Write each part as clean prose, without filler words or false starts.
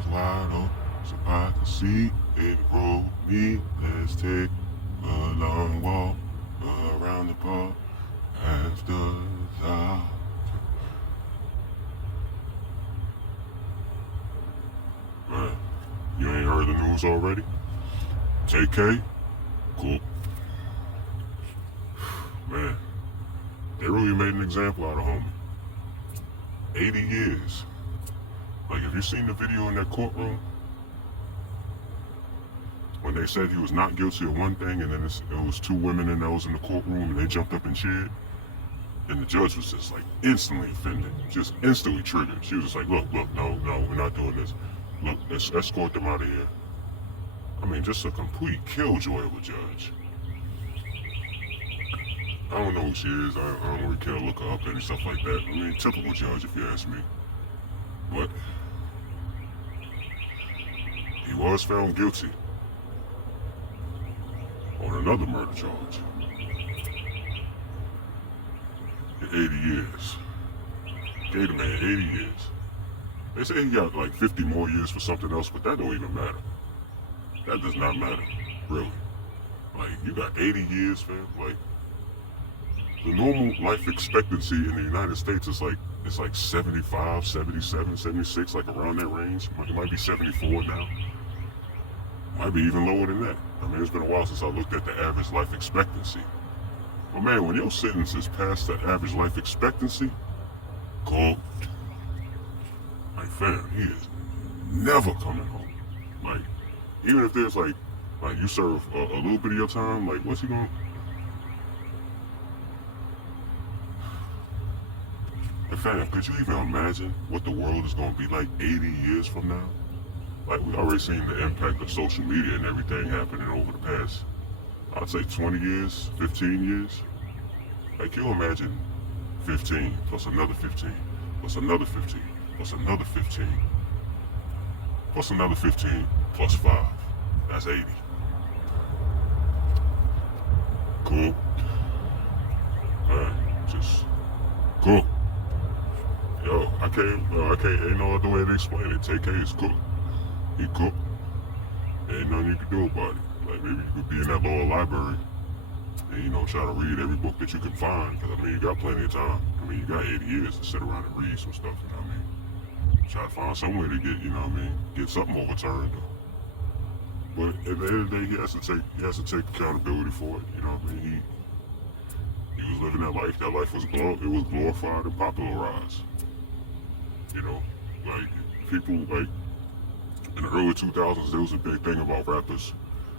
eyes wide open so I can see it roll me. Let's take a long walk around the park after dark. Man, you ain't heard the news already? Tay-K? Cool. Man, they really made an example out of homie. 80 years. Like, have you seen the video in that courtroom? When they said he was not guilty of one thing, and then it was two women in that was in the courtroom, and they jumped up and cheered. And the judge was just like instantly offended, just instantly triggered. She was just like, look, no, we're not doing this. Look, let's escort them out of here. I mean, just a complete killjoy of a judge. I don't know who she is. I don't really care to look her up or any stuff like that. I mean, typical judge, if you ask me. But he was found guilty on another murder charge. 80 years. Gave the man 80 years. They say he got like 50 more years for something else, but that don't even matter. That does not matter, really. Like, you got 80 years, fam. Like, the normal life expectancy in the United States is like, it's like 75, 77, 76, like around that range. It might be 74 now. Might be even lower than that. I mean, it's been a while since I looked at the average life expectancy. But man, when your sentence is past the average life expectancy, go. Like, fam, he is never coming home. Like, even if there's like you serve a little bit of your time, like, what's he going? Like, fam, could you even imagine what the world is going to be like 80 years from now? Like, we already seen the impact of social media and everything happening over the past, I'd say 20 years, 15 years. Like, you imagine 15 plus another 15 plus another 15 plus another 15 plus another 15 plus 5. That's 80. Cool. Man, just cool. Yo, I can't, ain't no other way to explain it. Tay-K is cooked. He cooked. Ain't nothing you can do about it. Like, maybe you could be in that lower library and, you know, try to read every book that you can find. Because, I mean, you got plenty of time. I mean, you got 80 years to sit around and read some stuff, you know what I mean? Try to find some way to get, you know what I mean, get something overturned. But at the end of the day, he has to take accountability for it, you know what I mean? He was living that life. That life was glorified and popularized. You know, like, people, like, in the early 2000s, there was a big thing about rappers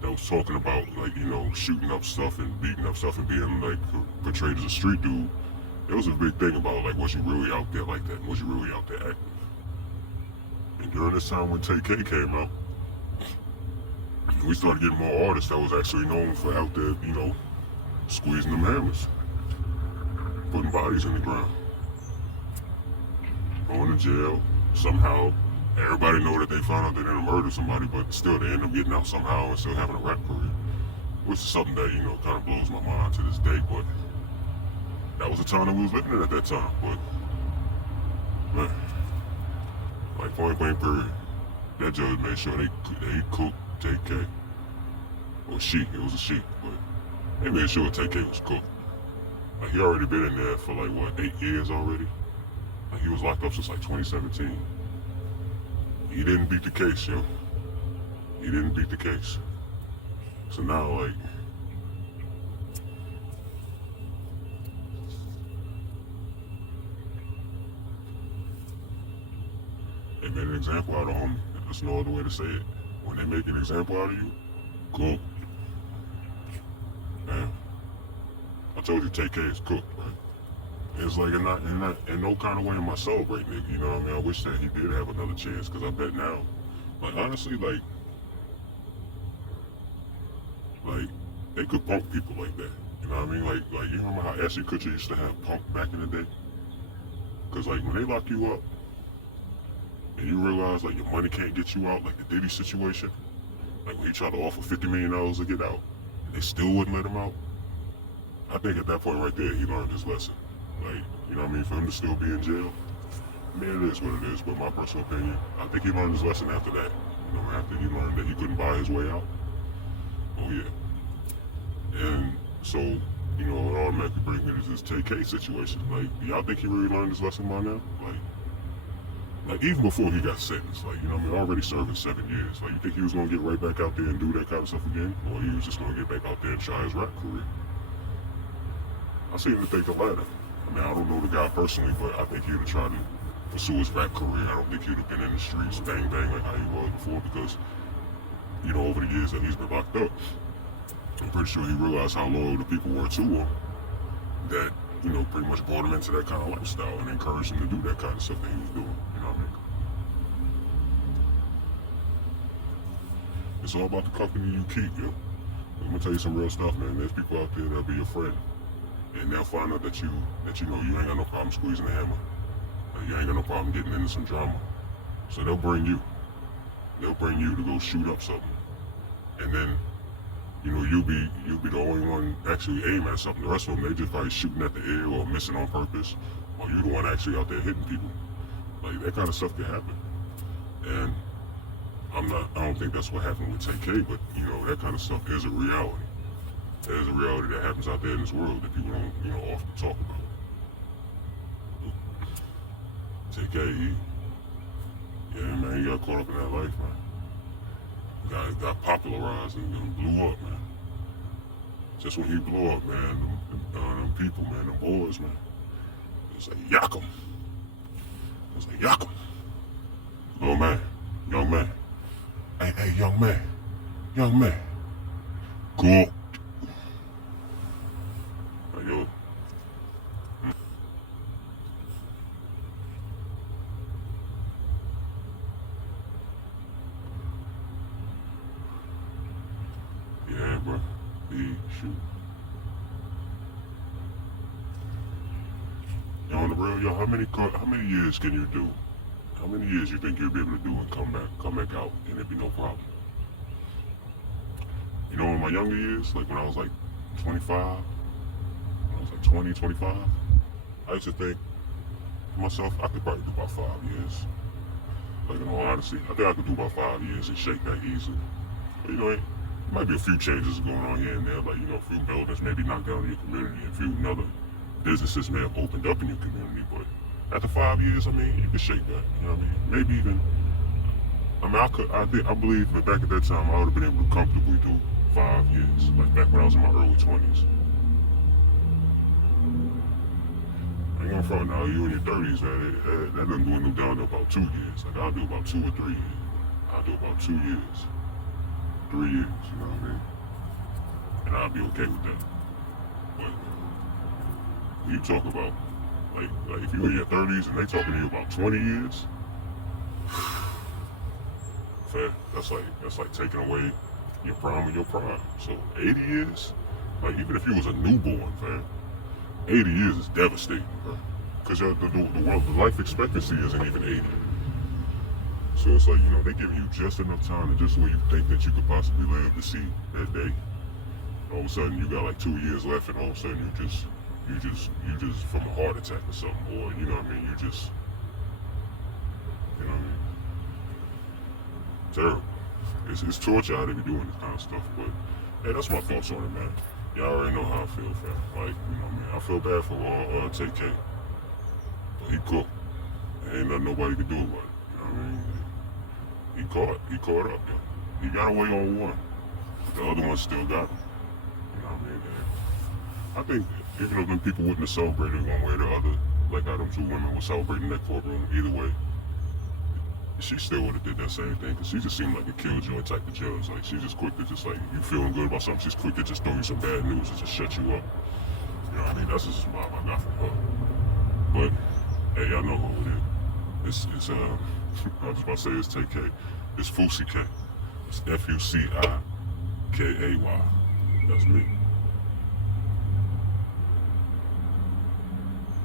that was talking about, like, you know, shooting up stuff and beating up stuff and being, like, portrayed as a street dude. There was a big thing about, like, was you really out there like that? Was you really out there active? And during this time when Tay-K came out, we started getting more artists that was actually known for out there, you know, squeezing them hammers, putting bodies in the ground, going to jail. Somehow, everybody know that they found out they didn't murder somebody, but still they end up getting out somehow and still having a rap career, which is something that, you know, kind of blows my mind to this day. But that was the time that we was living in at that time. But man, like, point blank period, that judge made sure they cooked Tay-K. Or she, it was a she, but they made sure Tay-K was cooked. Like, he already been in there for, like, what, 8 years already? Like, he was locked up since like 2017. He didn't beat the case, yo. He didn't beat the case. So now, like, they made an example out of homie. There's no other way to say it. When they make an example out of you, cool. Man, I told you Tay-K is cooked, right? It's like, in no kind of way am I celebrating it, you know what I mean? I wish that he did have another chance, because I bet now, like, honestly, like, they could punk people like that, you know what I mean? Like you remember how Ashton Kutcher used to have punk back in the day? Because, like, when they lock you up, and you realize, like, your money can't get you out, like the Diddy situation, like when he tried to offer $50 million to get out, and they still wouldn't let him out, I think at that point right there, he learned his lesson. Like, you know what I mean? For him to still be in jail, I mean, it is what it is, but my personal opinion, I think he learned his lesson after that. You know, after he learned that he couldn't buy his way out. Oh yeah. And so, you know, it automatically brings me to this Tay-K situation. Like, do y'all think he really learned his lesson by now? Like even before he got sentenced, like, you know what I mean, already serving 7 years. Like, you think he was gonna get right back out there and do that kind of stuff again? Or he was just gonna get back out there and try his rap career? I seem to think the latter. I mean, I don't know the guy personally, but I think he would have tried to pursue his rap career. I don't think he would have been in the streets bang bang like how he was before, because, you know, over the years that he's been locked up, I'm pretty sure he realized how loyal the people were to him, that, you know, pretty much brought him into that kind of lifestyle and encouraged him to do that kind of stuff that he was doing. You know what I mean? It's all about the company you keep, yo. I'm gonna tell you some real stuff, man. There's people out there that'll be your friend, and they'll find out that you know you ain't got no problem squeezing the hammer. You ain't got no problem getting into some drama. So they'll bring you. They'll bring you to go shoot up something, and then, you know, you'll be the only one actually aim at something. The rest of them, they just probably shooting at the air or missing on purpose, or you're the one actually out there hitting people. Like, that kind of stuff can happen. And I don't think that's what happened with Tay-K, but, you know, that kind of stuff is a reality. There's a reality that happens out there in this world that people don't, you know, often talk about. Tay-K, yeah, man, he got caught up in that life, man. Got popularized and blew up, man. Just when he blew up, man, them people, man, them boys, man, it's like, yak 'em. It's like, yak 'em. Little man, young man. Hey, young man. Cool. Like, yo. Yeah, bro. Shoot. Yo, on the real, yo, how many years can you do? How many years you think you'll be able to do and come back out, and it'd be no problem? You know, in my younger years, like when I was like 25, when I was like 20, 25, I used to think to myself, I could probably do about 5 years. Like, in all honesty, I think I could do about 5 years and shake that easily. But, you know, it might be a few changes going on here and there, like, you know, a few buildings maybe knocked down in your community, a few other businesses may have opened up in your community, but after 5 years, I mean, you can shake that. You know what I mean? Maybe even, I mean, I believe that back at that time, I would have been able to comfortably do 5 years, like back when I was in my early 20s. I ain't gonna front now, you in your 30s, that doesn't dwindle down to about 2 years. Like, I'll do about 2 or 3 years. I'll do about 2 years, 3 years, you know what I mean? And I'll be okay with that. But when you talk about, like if you're in your 30s and they talking to you about 20 years, fair. That's like taking away your prime of your prime. So 80 years, like even if you was a newborn, fam, 80 years is devastating, bro. Because the life expectancy isn't even 80. So it's like, you know, they give you just enough time to just where you think that you could possibly live to see that day. All of a sudden you got like 2 years left, and all of a sudden you just from a heart attack or something, or you know what I mean, you know what I mean? Terrible. It's torture how they be doing this kind of stuff, but hey, that's my thoughts on it, man. Y'all already know how I feel, fam. Like, you know what I mean? I feel bad for Tay-K, but he cooked. There ain't nothing nobody can do about it. You know what I mean? He caught up, yo. He got away on one. The other one still got him. You know what I mean? And I think even though them people wouldn't have celebrated one way or the other, like how them 2 women were celebrating that courtroom, either way, she still would have did that same thing, because she just seemed like a killjoy type of judge. Like, she's just quick to just, like, you feeling good about something, she's quick to just throw you some bad news and just shut you up. You know what I mean? That's just what I got from her. But hey, y'all know who it is. It's I was about to say it's Tay-K. It's Fusi K. It's Fucikay. That's me.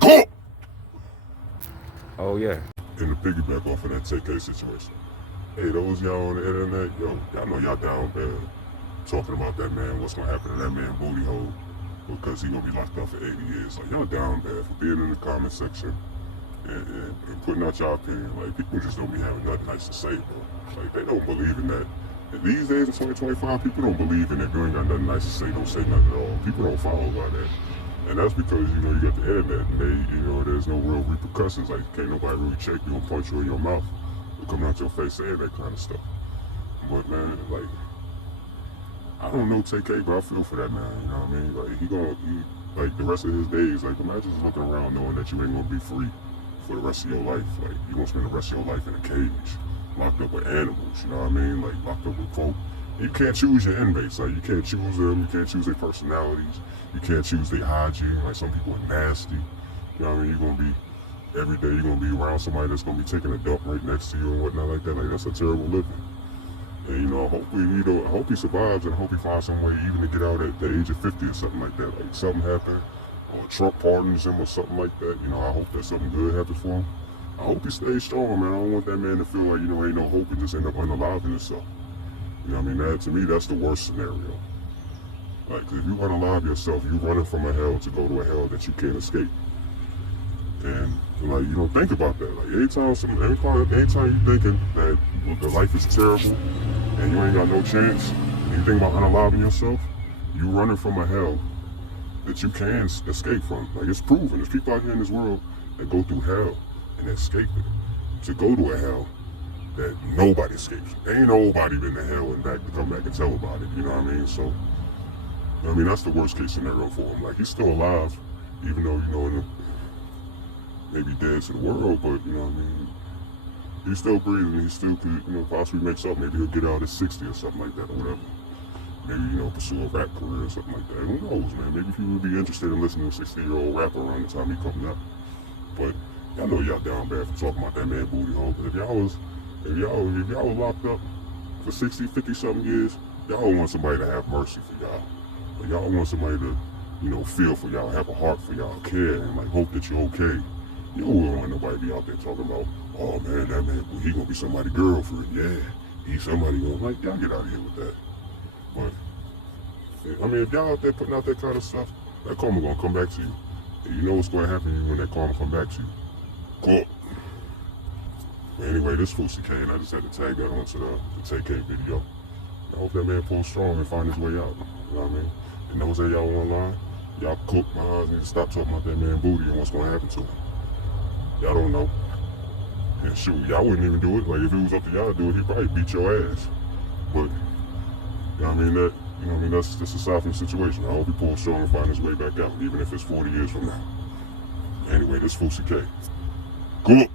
Cool. Oh yeah. And to piggyback off of that Tay-K situation. Hey, those y'all on the internet, yo, y'all know y'all down bad talking about that man, what's gonna happen to that man booty hole, because he gonna be locked up for 80 years. Like, y'all down bad for being in the comment section and putting out your opinion. Like, people just don't be having nothing nice to say, bro. Like, they don't believe in that. And these days in 2025, people don't believe in it. If you ain't got nothing nice to say, don't say nothing at all. People don't follow by that. And that's because, you know, you got the internet and they, you know, there's no real repercussions. Like, can't nobody really check you and punch you in your mouth or coming out your face saying that kind of stuff. But, man, like, I don't know Tay-K, but I feel for that man, you know what I mean? Like, like, the rest of his days, like, imagine just looking around knowing that you ain't gonna be free for the rest of your life. Like, you're gonna spend the rest of your life in a cage, locked up with animals, you know what I mean? Like, locked up with folk. You can't choose your inmates, like, you can't choose them, you can't choose their personalities, you can't choose their hygiene. Like, some people are nasty, you know what I mean? You're gonna be, every day you're gonna be around somebody that's gonna be taking a dump right next to you and whatnot like that. Like, that's a terrible living. And, you know, hopefully, you know, I hope he survives and I hope he finds some way even to get out at the age of 50 or something like that. Like, something happened, or Trump pardons him or something like that. You know, I hope that something good happens for him. I hope he stays strong, man. I don't want that man to feel like, you know, ain't no hope and just end up unaliving himself. You know what I mean? That, to me, that's the worst scenario. Like, if you unalive yourself, you running from a hell to go to a hell that you can't escape. And, like, you don't think about that. Like, anytime you thinking that the life is terrible and you ain't got no chance, and you think about unaliving yourself, you running from a hell that you can escape from. Like, it's proven. There's people out here in this world that go through hell and escape it. To go to a hell that nobody escapes. Ain't nobody been to hell and back to come back and tell about it. You know what I mean? So, I mean, that's the worst case scenario for him. Like, he's still alive, even though, you know, maybe dead to the world, but, you know what I mean? He's still breathing. He still could, you know, possibly make something. Maybe he'll get out at 60 or something like that or whatever. Maybe, you know, pursue a rap career or something like that. Who knows, man? Maybe people would be interested in listening to a 60-year-old rapper around the time he comes out. But I know y'all down bad for talking about that man booty hole. But if y'all was locked up for 60, 50-something years, y'all want somebody to have mercy for y'all. But y'all want somebody to, you know, feel for y'all, have a heart for y'all, care, and like hope that you're okay. You don't want nobody to be out there talking about, oh man, that man, he gonna be somebody's girlfriend. Yeah, he's somebody gonna, like, y'all get out of here with that. But, I mean, if y'all out there putting out that kind of stuff, that karma gonna come back to you. And you know what's gonna happen to you when that karma come back to you. Cool. But anyway, this Fousey Kane, I just had to tag that onto the Tay-K video. I hope that man pulls strong and find his way out. You know what I mean? And those of y'all online, y'all cook my eyes, need to stop talking about that man booty and what's gonna happen to him. Y'all don't know. And shoot, y'all wouldn't even do it. Like, if it was up to y'all to do it, he'd probably beat your ass. But, you know what I mean? That, you know what I mean? That's aside from the situation. I hope he pulls strong and find his way back out, even if it's 40 years from now. Anyway, this Fousey K. Cool.